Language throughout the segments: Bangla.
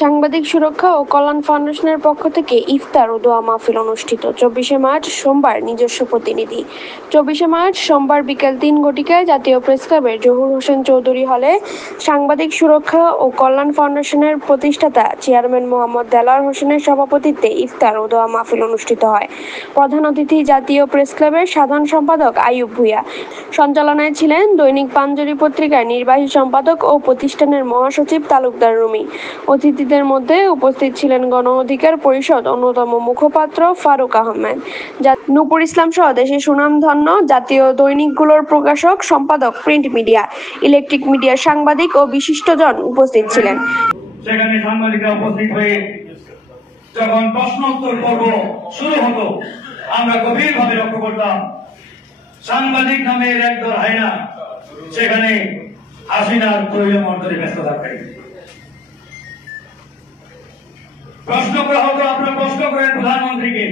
সাংবাদিক সুরক্ষা ও কল্যাণ ফাউন্ডেশনের পক্ষ থেকে ইফতার ও দোয়া মাহফিল অনুষ্ঠিত। 24শে মার্চ সোমবার নিজস্ব প্রতিনিধি। 24শে মার্চ সোমবার বিকেল 3 ঘটিকায় জাতীয় প্রেস ক্লাবের জহুর হোসেন চৌধুরী হলে সাংবাদিক সুরক্ষা ও কল্যাণ ফাউন্ডেশনের প্রতিষ্ঠাতা চেয়ারম্যান মোহাম্মদ দেলোয়ার হোসেনের সভাপতিত্বে ইফতার ও দোয়া মাহফিল অনুষ্ঠিত হয়। প্রধান অতিথি জাতীয় প্রেস ক্লাবের সাধারণ সম্পাদক আইয়ুব ভূঁইয়া। সঞ্চালনায় ছিলেন দৈনিক পাঞ্জরি পত্রিকার নির্বাহী সম্পাদক ও প্রতিষ্ঠানের মহাসচিব তালুকদার রুমি। অতিথিদের মধ্যে উপস্থিত ছিলেন গণ অধিকার পরিষদ অন্যতম মুখপাত্র ফারুক আহমেদ, নূপুর ইসলাম সহ দেশের সুনামধন্য জাতীয় দৈনিকগুলোর প্রকাশক, সম্পাদক, প্রিন্ট মিডিয়া, ইলেকট্রিক মিডিয়ার সাংবাদিক ও বিশিষ্টজন উপস্থিত ছিলেন। সেখানে সাংবাদিকরা উপস্থিত হয়ে যখন প্রশ্নোত্তর পর্ব শুরু হতো, আমরা গভীরভাবে লক্ষ্য করতাম সাংবাদিক নামের একদল হায়না সেখানে হাসিনার তৈরি মর্যাদায় ব্যস্ত থাকতেন। প্রশ্ন করা হতো, আপনারা প্রশ্ন করেন প্রধানমন্ত্রীকে,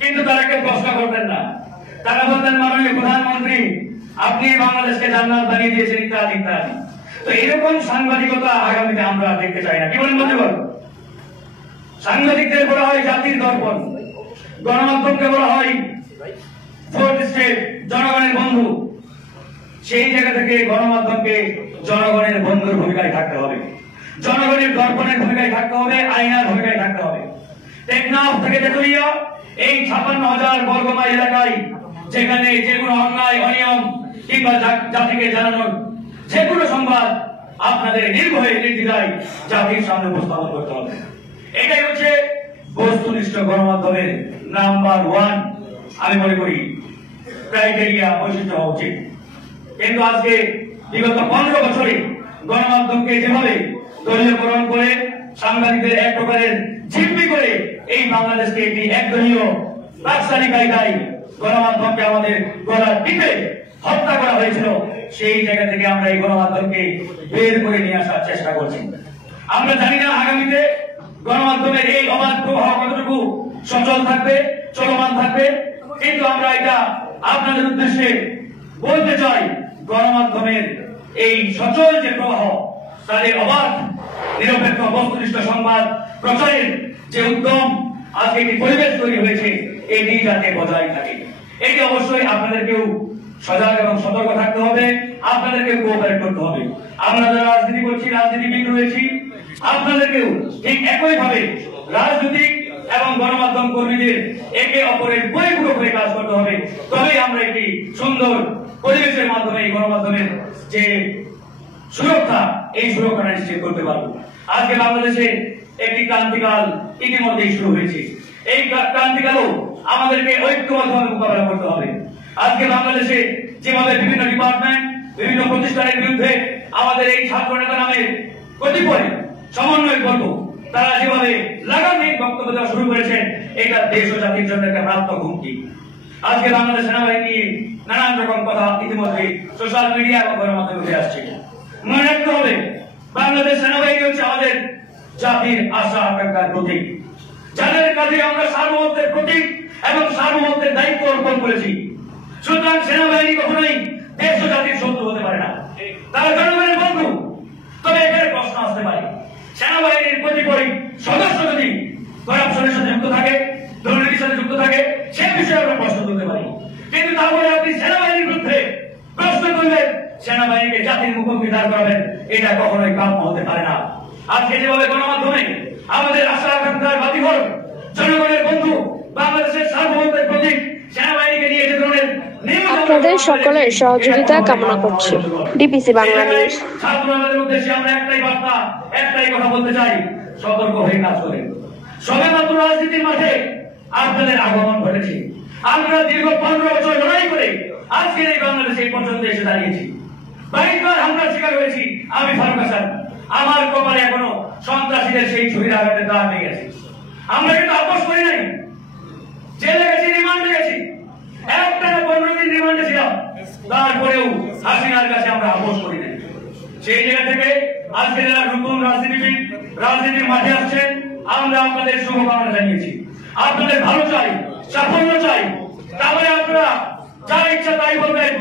কিন্তু তারা কেউ প্রশ্ন করতেন না। তারা বলতেন, মাননীয় প্রধানমন্ত্রী আপনি বাংলাদেশকে জান্নাত বানিয়ে দিয়েছেন, ইত্যাদি ইত্যাদি। তো এরকম সাংবাদিকতা আগামীতে আমরা দেখতে চাই না। কি বলেন বন্ধুগণ? সাংবাদিকদের বলা হয় জাতির দর্পণ, গণমাধ্যমকে বলা হয় ফোর্থ স্টেট, জনগণের বন্ধু। সেই জায়গা থেকে গণমাধ্যমকে জনগণের বন্ধুর ভূমিকায় থাকতে হবে, জনগণের দর্পণের ভূমিকায় থাকতে হবে, আইনার ভূমিকায় থাকতে হবে। টেকনাফ থেকে তেতুলিয়া এই 56,000 বর্গমাইল এলাকায় যেখানে যে কোনো অন্যায়, অনিয়ম কিংবা জাতিকে জানানোর যে কোনো সংবাদ আপনাদের নির্ভয়ে নির্দ্বিধায় জাতির সামনে উপস্থাপন করতে হবে। এটাই হচ্ছে বস্তুনিষ্ঠ গণমাধ্যমের নাম্বার 1 আমি মনে করি ক্রাইটেরিয়া, বৈশিষ্ট্য হওয়া উচিত। কিন্তু আজকে বিগত 15 বছরে গণমাধ্যমকে যেভাবে দলীয়করণ করে সাংবাদিকদের এক প্রকারের জিম্মি করে এই বাংলাদেশকে একটি একদলীয় রাজধানী কায়দায় গণমাধ্যমকে আমাদের গলা টিপে হত্যা করা হয়েছিল, সেই জায়গা থেকে আমরা এই গণমাধ্যমকে বের করে নিয়ে আসার চেষ্টা করছি। আমরা জানি না আগামীতে গণমাধ্যমের এই অবাধ প্রবাহ কতটুকু সচল থাকবে, চলমান থাকবে, কিন্তু আমরা এটা আপনাদের উদ্দেশ্যে বলতে চাই, গণমাধ্যমের এই সচল যে প্রবাহ, তাদের অবাধ নিরপেক্ষ বস্তুনিষ্ঠ সংবাদ প্রচারের যে উদ্যম, আজকে একটি পরিবেশ তৈরি হয়েছে, এটি যাতে বজায় থাকে। এটি অবশ্যই আপনাদেরকেও সজাগ এবং সতর্ক থাকতে হবে, আপনাদেরকেও কোঅপারেট করতে হবে। আমরা যারা রাজনীতি করছি, রাজনীতিবিদ রয়েছি, আপনাদেরকেও ঠিক একইভাবে রাজনৈতিক এবং গণমাধ্যম কর্মীদের একে অপরের পরিপূরক হয়ে কাজ করতে হবে। তবেই আমরা একটি সুন্দর পরিবেশের মাধ্যমে এই গণমাধ্যমের যে সুরক্ষা, এই সুরক্ষাটা নিশ্চিত করতে পারবো। আজকে বাংলাদেশে একটি ক্রান্তিকাল ইতিমধ্যেই শুরু হয়েছে। এই ক্রান্তিকালও আমাদেরকে ঐক্যবদ্ধভাবে মোকাবেলা করতে হবে। আজকে বাংলাদেশে যেভাবে বিভিন্ন ডিপার্টমেন্ট, বিভিন্ন প্রতিষ্ঠানের বিরুদ্ধে আমাদের এই ছাত্র নেতা নামে কতিপয় সমন্বয় করব, তারা যেভাবে লাগামহীন বক্তব্য দেওয়া শুরু করেছেন, এটা দেশ ও জাতির জন্য একটা মারাত্মক হুমকি। আজকে বাংলাদেশ সেনাবাহিনী নানান রকম কথা ইতিমধ্যে সোশ্যাল মিডিয়া এবং গণমাধ্যমে উঠে আসছে। মনে রাখতে হবে, বাংলাদেশ সেনাবাহিনী হচ্ছে আমাদের জাতির আশা আকাঙ্ক্ষার প্রতীক, যাদের কাছে আমরা সার্বভৌমত্বের প্রতীক এবং সার্বভৌমত্বের দায়িত্ব অর্পণ করেছি। সুতরাং সেনাবাহিনী কখনোই দেশ ও জাতির শত্রু হতে পারে না, তারা জনগণের বন্ধু। তবে এখানে প্রশ্ন আসতে পারে, সেনাবাহিনীর কতিপয় সদস্য যদি করাপশনের সাথে যুক্ত থাকে, দুর্নীতির সাথে যুক্ত থাকে, সে বিষয়ে আমরা প্রশ্ন তুলতে পারি। কিন্তু তারপরে আপনি সেনাবাহিনীর বিরুদ্ধে প্রশ্ন তুলবেন, সেনাবাহিনীকে জাতির মুখোমুখি দাঁড় করাবেন, এটা কখনোই কাম্য হতে পারে না। আজকে যেভাবে গণমাধ্যমে আমাদের আশা আকাঙ্ক্ষার বাতিঘর, জনগণের বন্ধু, বাংলাদেশের সার্বভৌমত্বের প্রতীক সেনাবাহিনীকে নিয়ে যে ধরনের আপনাদের সকলের সহযোগিতা কামনা করছি। DPC Bangla news. ছাত্রদের উদ্দেশ্যে আমরা একটাই বার্তা, একটাই কথা বলতে চাই, সতর্ক হয়ে কাজ করেন। সবেমাত্র রাজনীতির মাঠে আপনাদের আগমন ঘটেছে। আমরা দীর্ঘ 15 বছর লড়াই করে আজকের এই বাংলাদেশে এই পর্যন্ত এসে দাঁড়িয়েছি। 22 বার হামলার শিকার হয়েছি আমি, ফারুক হাসান। আমার কপালে এখনো সন্ত্রাসীদের সেই ছুরির আঘাতের দাগ লেগে গেছে। আমরা কিন্তু আপোষ করি নাই, জেলে গেছি, রিমান্ডে গেছি, একটানা 15 দিন রিমান্ডে ছিলাম, তারপরেও হাসিনার কাছে আমরা আপোষ করি নাই। সেই জায়গা থেকে আজকে যারা নতুন রাজনীতিবিদ রাজনীতির মাঠে আসছেন, আমরা আপনাদের শুভকামনা জানিয়েছি। আপনাদের ভালো চাই, সাফল্য চাই, তাহলে আপনারা যা ইচ্ছা তাই বলবেন,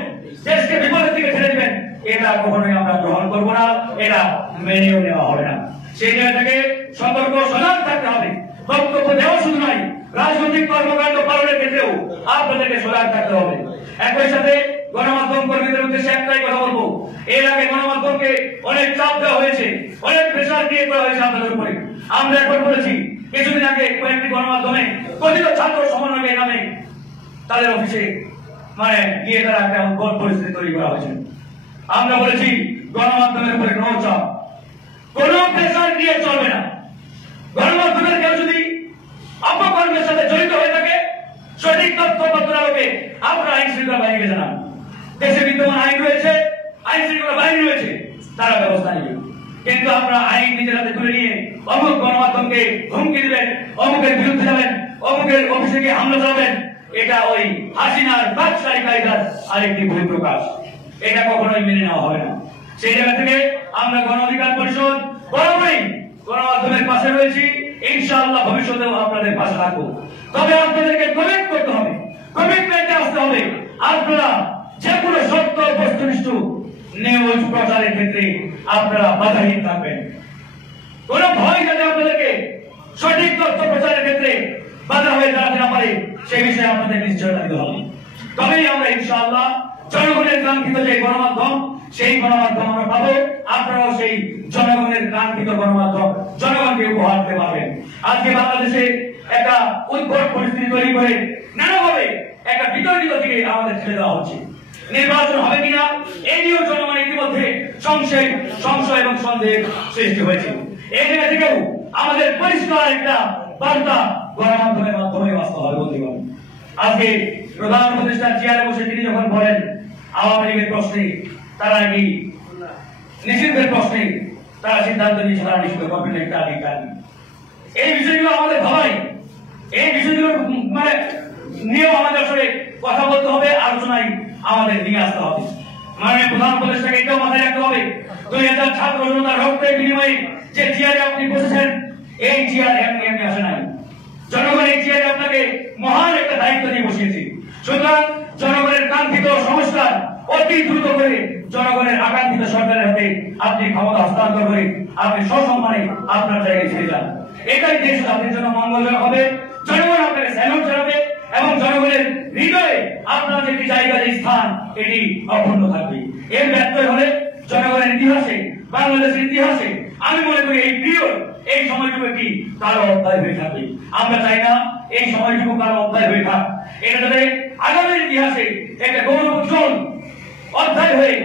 দেশকে বিপদের দিকে ঠেলে দিবেন, এটা কখনোই আমরা গ্রহণ করবো না, এটা মেনেও নেওয়া হবে না। সেই জায়গা থেকে সতর্ক সজাগ থাকতে হবে। বক্তব্য দেওয়া শুধু নয়, রাজনৈতিক কর্মকাণ্ড পালনের ক্ষেত্রেও আপনাদেরকে সজাগ থাকতে হবে। একই সাথে গণমাধ্যম কর্মীদের উদ্দেশ্যে একটাই কথা বলবো, এর আগে গণমাধ্যমকে অনেক চাপ দেওয়া হয়েছে, অনেক প্রেশার ক্রিয়েট করা হয়েছে আপনাদের উপরে। আমরা এখন বলেছি, কিছুদিন আগে কয়েকটি গণমাধ্যমে কথিত ছাত্র সমন্বয়ের নামে তাদের অফিসে গিয়ে তারা একটা উদ্ভট পরিস্থিতি তৈরি করা হয়েছে। আমরা বলেছি গণমাধ্যমের উপরে নো চাপ, কোন প্রেশার দিয়ে চলবে না। গণমাধ্যমের কেউ যদি অপকর্মের সাথে জড়িত হয়ে থাকে, সঠিক তথ্য পত্রালোকে আপনারা আইন শৃঙ্খলা বাহিনীকে জানান। দেশে বিদ্যমান আইন রয়েছে, আইন শৃঙ্খলা বাহিনী রয়েছে, তারা ব্যবস্থা নেবে। কিন্তু আমরা আইন নিজের হাতে তুলে নিয়ে অমুক গণমাধ্যমকে হুমকি দিবেন, অমুকের বিরুদ্ধে যাবেন, অমুকের অফিসে গিয়ে হামলা চালাবেন, এটা ওই হাসিনার বাকশালী কায়দার আরেকটি বহিঃপ্রকাশ। এটা কখনোই মেনে নেওয়া হবে না। সেই জায়গা থেকে আমরা গণ অধিকার পরিষদ বরাবরই গণমাধ্যমের পাশে রয়েছি, ইনশাআল্লাহ ভবিষ্যতেও আপনাদের পাশে থাকবো। তবে আপনাদেরকে কমিট করতে হবে, কমিটমেন্টে আসতে হবে। আপনারা যে কোনো সত্য বস্তুনিষ্ঠ নিউজ প্রচারের ক্ষেত্রে আপনারা বাধাহীন থাকবেন। কোন ভয় যাতে আপনাদেরকে সঠিক তথ্য প্রচারের ক্ষেত্রে বাধা হয়ে দাঁড়াতে না পারে, সেই বিষয়ে আপনাদের নিশ্চয়তা দিতে হবে। তবেই আমরা ইনশাআল্লাহ জনগণের কাঙ্ক্ষিত যে গণমাধ্যম, সেই গণমাধ্যম আমরা পাবো। আপনারাও সেই জনগণের কাঙ্ক্ষিত গণমাধ্যম জনগণকে উপহার দিতে পারবেন। আজকে বাংলাদেশে একটা উদ্ভট পরিস্থিতি তৈরি করে নানাভাবে একটা বিতর্কিত দিকে আমাদের ঠেলে দেওয়া হচ্ছে। নির্বাচন হবে কিনা এই নিয়েও জনগণ ইতিমধ্যে সংশয় এবং সন্দেহের সৃষ্টি হয়েছে। এই জায়গা থেকেও আমাদের পরিষ্কার একটা বার্তা গণমাধ্যমের মাধ্যমে আসতে হবে বন্ধুগণ। আজকে প্রধান উপদেষ্টা চেয়ারে বসে তিনি যখন বলেন আওয়ামী লীগের প্রশ্নে তারা নাকি নিষিদ্ধের প্রশ্নে তারা সিদ্ধান্ত নিয়েছে, তারা নিষিদ্ধ করবেন একটা অধিকার। এই বিষয়গুলো আমাদের ভাবাই, এই বিষয়গুলো নিয়েও আমাদের আসলে কথা বলতে হবে, আলোচনায় আমাদের নিয়ে আসতে হবে। মাননীয় প্রধান উপদেষ্টাকে এটাও মাথায় রাখতে হবে, 2000 ছাত্র জনতার রক্তের বিনিময়ে যে চেয়ারে আপনি বসেছেন, এই চেয়ার এমনি আসে নাই। জনগণ এই চেয়ারে আপনাকে মহান একটা দায়িত্ব দিয়ে বসিয়েছে। সুতরাং জনগণের কাঙ্ক্ষিত সংস্কার অতি দ্রুত করে জনগণের আকাঙ্ক্ষিত সরকারের হাতে আপনি ক্ষমতা হস্তান্তর করে আপনি সসম্মানে আপনার জায়গায় ছেড়ে যান। এটাই দেশ জাতির জন্য মঙ্গলজনক হবে। জনগণ আপনাকে স্যালুট জানাবে এবং জনগণের হৃদয়ে আপনার যে একটি জায়গা, যে স্থান, এটি অক্ষুণ্ণ থাকবে। এর ব্যত্যয় হলে জনগণের ইতিহাসে, বাংলাদেশের ইতিহাসে আমি মনে করি এই পিরিয়ড, এই সময়টুকু একটি কালো অধ্যায় হয়ে থাকবে। আমরা চাই না এই সময়টুকু কালো অধ্যায় হয়ে থাক। এটা যাতে আগামীর ইতিহাসে একটা গৌরবোজ্জ্বল অধ্যায় হয়ে